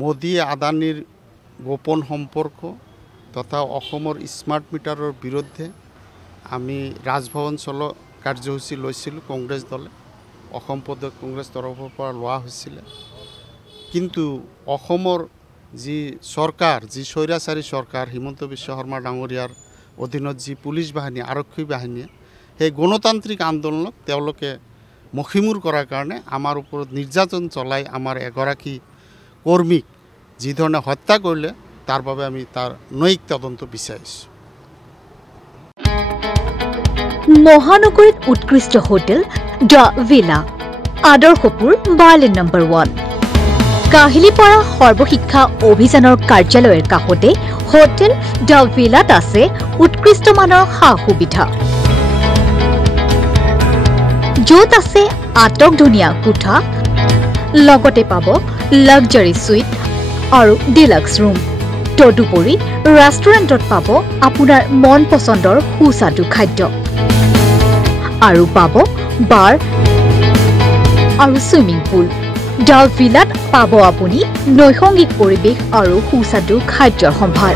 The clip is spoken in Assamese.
মোদী আদানিৰ গোপন সম্পৰ্ক তথা অসমৰ স্মাৰ্ট মিটাৰৰ বিৰুদ্ধে আমি ৰাজভৱন চলো কাৰ্যসূচী লৈছিলোঁ কংগ্ৰেছ দলে অসম প্ৰদেশ কংগ্ৰেছ তৰফৰ পৰা লোৱা হৈছিল কিন্তু অসমৰ যি চৰকাৰ যি স্বৈৰাচাৰী চৰকাৰ হিমন্ত বিশ্ব শৰ্মা ডাঙৰীয়াৰ অধীনত যি পুলিচ বাহিনী আৰক্ষী বাহিনীয়ে সেই গণতান্ত্ৰিক আন্দোলনক তেওঁলোকে মখিমূৰ কৰাৰ কাৰণে আমাৰ ওপৰত নিৰ্যাতন চলাই আমাৰ এগৰাকী কৰ্মীক যি ধৰণে হত্যা কৰিলে তাৰ বাবে আমি তাৰ নৈতিক তদন্ত বিচাৰিছোঁ মহানগৰীত উৎকৃষ্ট hotel the villa Adarshpur bylane number 1 Kahilipara সৰ্বশিক্ষা অভিযানৰ কাৰ্যালয়ৰ কাষতে হোটেল দ্য ভিলাত আছে উৎকৃষ্ট মানৰ সা সুবিধা য'ত আছে আটক ধুনীয়া কোঠা লগতে পাব লাক্সাৰি সুইট আৰু ডিলাক্স ৰুম তদুপৰি ৰেষ্টুৰেণ্টত পাব আপোনাৰ মন পছন্দৰ সুস্বাদু খাদ্য আৰু পাব বাৰ আৰু সুইমিং পুল দ্য ভিলাত পাব আপুনি নৈসংগিক পৰিৱেশ আৰু সুস্বাদু খাদ্যৰ সম্ভাৰ